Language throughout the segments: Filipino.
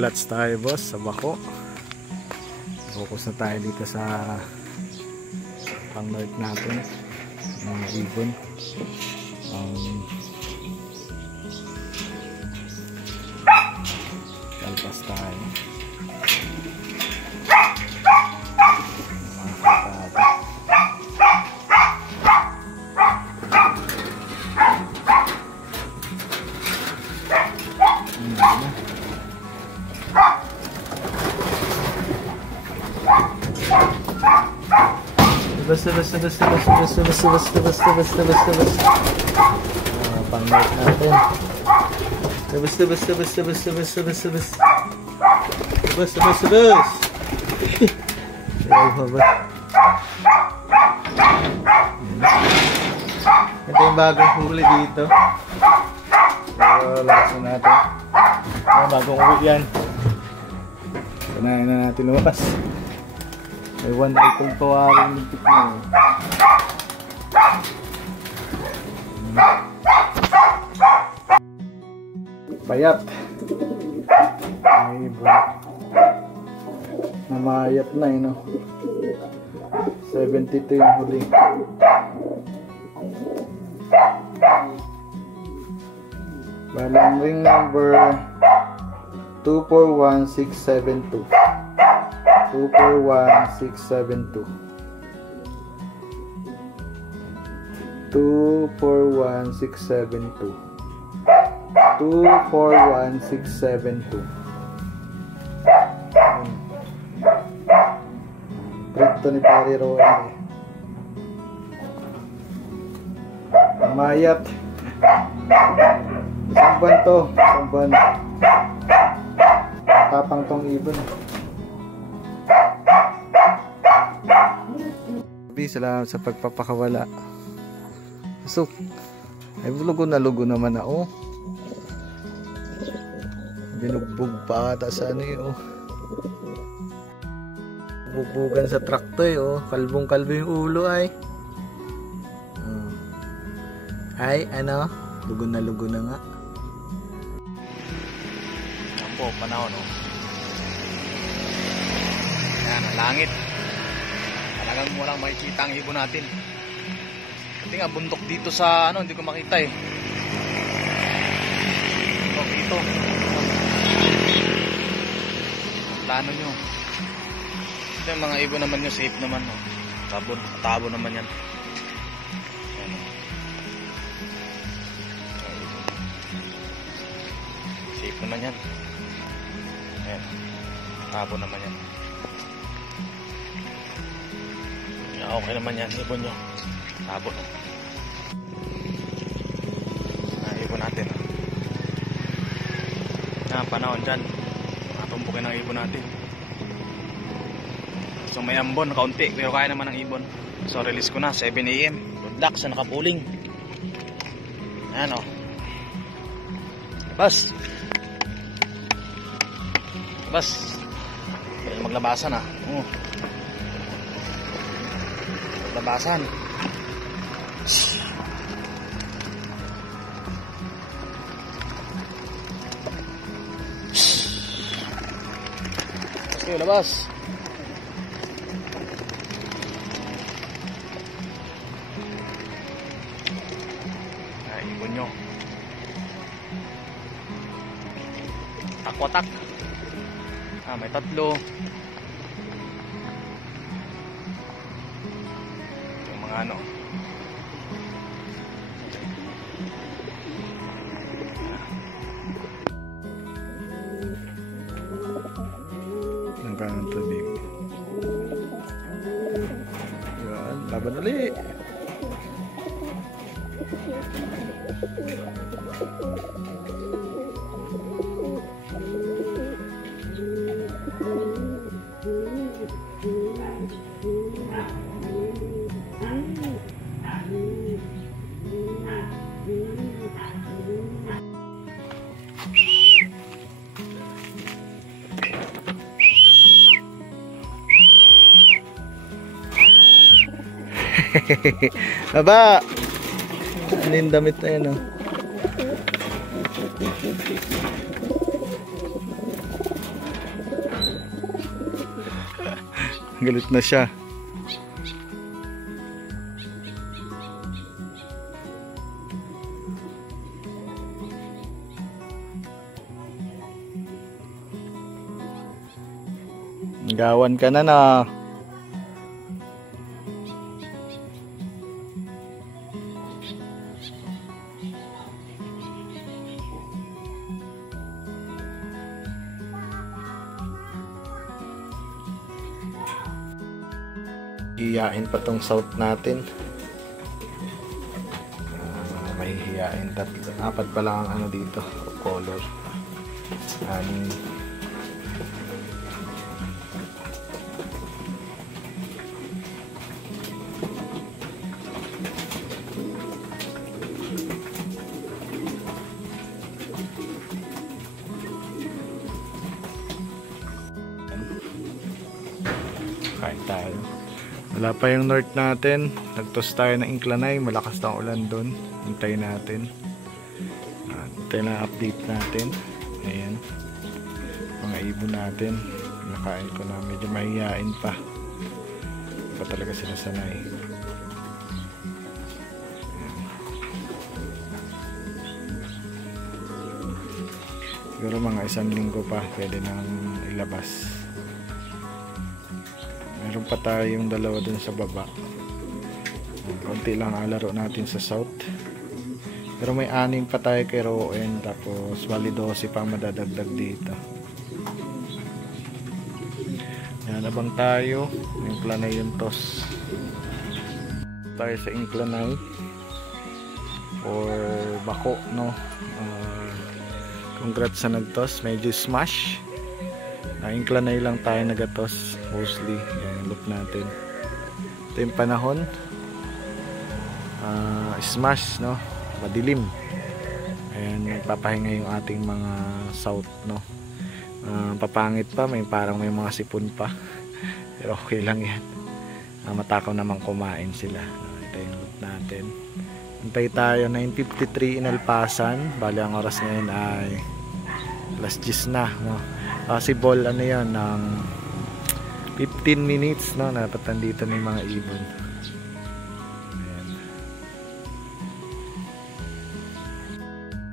Mamulats tayo boss sa bako. Focus na tayo dito sa pang north natin, mga ibon. Talpas tayo. Mga kapata. Basta pang-north natin. Ito yung bagong huli dito. Pero lakasin natin. Bagong uwi yan. Panahin na natin lumabas. May one icon pa waring nipit na yun. Payat. Ay, namayat na yun, no? 72 yung huli. Balang ring number 241672. 241672. 241672. 241672. Trip to ni Pari Rowan. Mayat. Isang buwan to. Isang buwan. Tapang tong ibon. Salamat sa pagpapakawala. So, ay lugo naman ako. Binugbog pa ata sa ano yun. Bugbugan sa trakto eh. Kalbong-kalbo yung ulo ay. Ay, ano? Lugo na nga. Yan po, panahon oh. Yan, ang langit. Talagang mo lang makikita ang ibon natin. Kasi nga bundok dito sa ano, hindi ko makita eh. Dito. Plano nyo. Ito yung mga ibon naman nyo, safe naman. Oh. Tabo naman yan. Ayan, oh. Safe naman yan. Ayan. Tabo naman yan. Okay naman yan, ibon nyo. Tabo no. Ibon natin. Panahon dyan. Matumpukin ang ibon natin. So may ambon, kaunti. Pero kaya naman ang ibon. So release ko na, 7 AM. Good luck sa nakapuling. Ayan o. Bas. Maglabasan ah. Labasan. Okay, labas. Ay, ibon nyo. Takwatak. May tatlo. Ano ng kanang tubig yan, laban ulit. Baba! Ano yung damit na yun, oh? Galit na siya. Gawan ka na na. Hiyain pa tong south natin. May hiyain tatlo. Apat pa lang ang ano dito, color. Kain tayo. Wala pa yung north natin. Nagtos tayo ng inclinay. Malakas na ulan doon. Hintayin natin. Hintayin na update natin. Ayan. Mga ibon natin. Nakain ko na. Medyo mahihain pa. Hindi pa talaga sila sanay. Siguro mga 1 linggo pa. Pwede nang ilabas. Meron pa tayong dalawa dun sa baba. Konti lang alaro natin sa south. Pero may 6 pa tayo kay Rowan. Tapos bali 12 pang madadagdag dito. Yan, abang tayo. Inclinay yung toss. Tayo sa inclinay. Or bako, no? Congrats sa nagtoss. Medyo smash. Inclinay lang tayo nagatos mostly. Yan, look natin. Ito yung panahon. Smash, no? Madilim. Ayan, papahinga yung ating mga south, no? Papangit pa, parang may mga sipon pa. Pero okay lang yan. Matakaw naman kumain sila. Ito yung look natin. Antay tayo, 9:53 inalpasan. Bali ang oras ngayon ay +10 na, no? Possible ano yan ng 15 minutes, no? Dapat nandito na yung mga ibon. Ayan.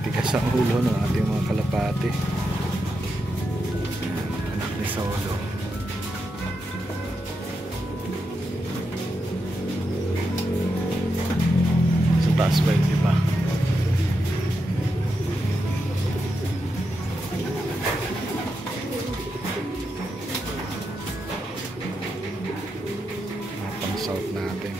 Tigas ang ulo ng ating mga kalapati. Ayan, anak ni Solo. Sa taas ba yung iba? South natin.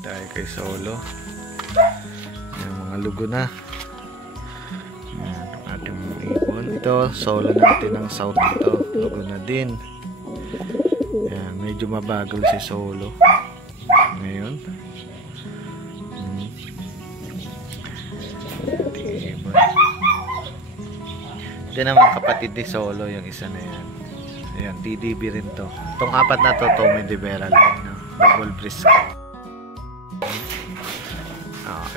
Tayo kay Solo. Yung mga lugo na. Ayan, ating ibon. Ito, Solo natin ang south ito. Lugo na din. Ayan, medyo mabagal si Solo ngayon. Ito naman kapatid ni Solo yung isa na yan. Ayan, TDB rin to. Itong 4 na to, Tommy De Vera lang, no? Double brisk.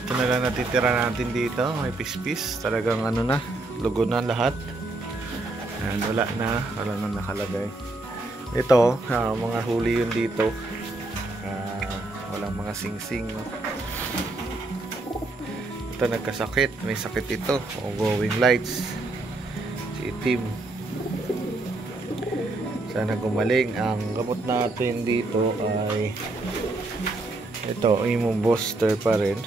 Ito na lang natitira natin dito. May pispis. Talagang ano na, lugo na lahat. Ayan, wala na nakalagay. Ito, mga huli yun dito. Walang mga sing-sing, no? Ito nagkasakit. May sakit ito. Ongoing lights. Si Itim. Sana gumaling. Ang gamot natin dito ay ito, immune booster pa rin.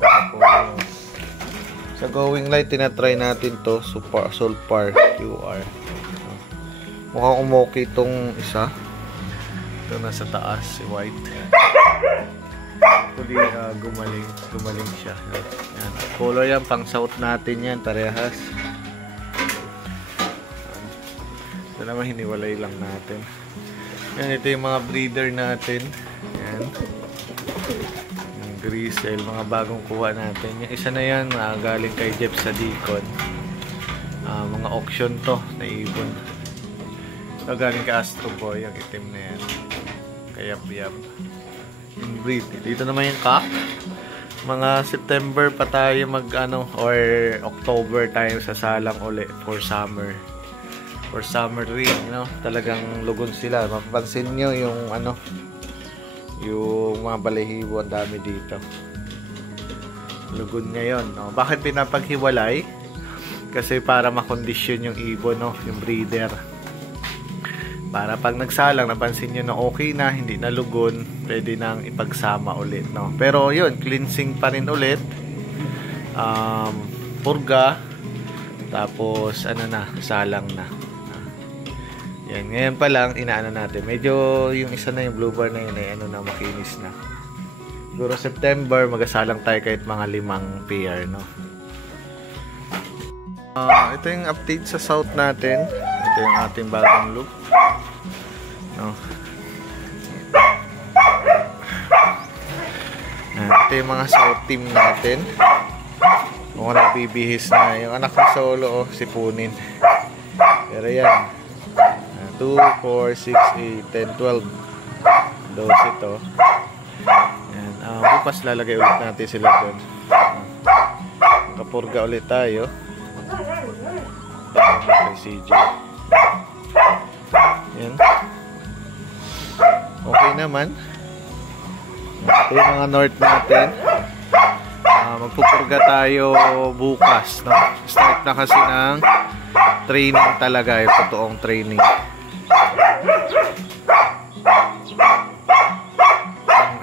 Tapos sa going light, tinatry natin to. Sulfar QR. Mukhang umuki itong isa. Ito nasa taas, si White. Huli gumaling siya. Yan. Color yan, pang south natin yan, parehas. Ito naman, hiniwalay lang natin. Yan, ito yung mga breeder natin. Yan. Yung Grisel, mga bagong kuha natin. Yung isa na yan, galing kay Jeff sa Deacon. mga auction to na ibon. So, galing ka Astro Boy, ang itim na yan. Kayab-yab. Yung breed. Dito naman yung cock. Mga September pa tayo or October tayo sasalang uli for summer. For summer ring, no? Talagang lugon sila. Mapapansin nyo yung yung mga balahibo, ang dami dito. Lugon ngayon, no? Bakit pinapaghiwalay? Kasi para makondisyon yung ibon, no? Yung breeder. Para pag nagsalang, napansin nyo na okay na, hindi na lugon, pwede nang ipagsama ulit, no? Pero yun, cleansing pa rin ulit. Purga. Tapos, salang na. Yan, ngayon pa lang, inaano natin. Medyo yung isa na yung blue bar na yun, makinis na. Siguro September, magasalang tayo kahit mga 5 pair, no? Ito yung update sa south natin. Ito yung ating bagong loop. No? Ito yung mga south team natin. Kung nagbibihis na. Yung anak ng solo, si Punin. Pero yan. 2, 4, 6, 8, 10, 12. 12 ito. Yan. Bukas lalagay ulit natin sila doon. Kapurga ulit tayo. Kay CJ. Yan. Okay naman. Ito yung mga north natin. Magpupurga tayo bukas, no? Start na kasi ng training talaga, yung totoong training.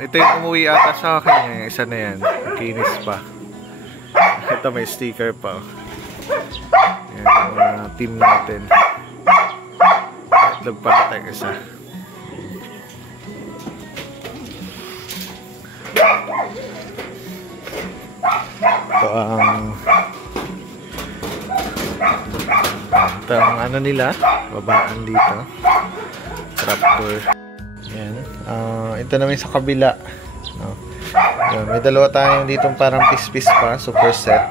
Ito yung umuwi ata sa akin, yung isa na yan, kinis pa. Ito may sticker pa. Yan yung team natin. Itlog pa tayo isa. Ito ang nila, babaan dito. Trapdoor. Yan. Ito naman sa kabila. No? Yan. May dalawa tayong dito parang piece-piece pa. Super set.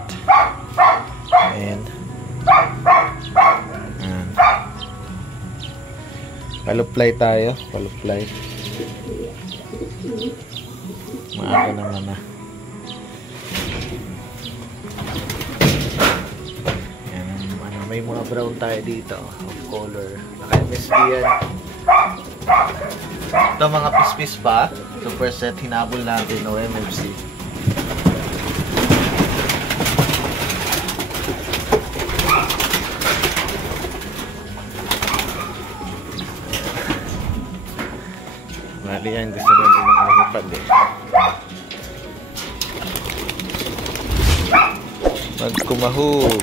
Ayan. Ayan. Paluplay tayo. Paluplay. Maaga naman na. May mga brown tayo dito of color. Naka-MSB yan. Ito mga piece-piece pa. Super set. Hinabol natin o MFC. Mali yan. Gusto na din ng lumipad eh. Magkumahog.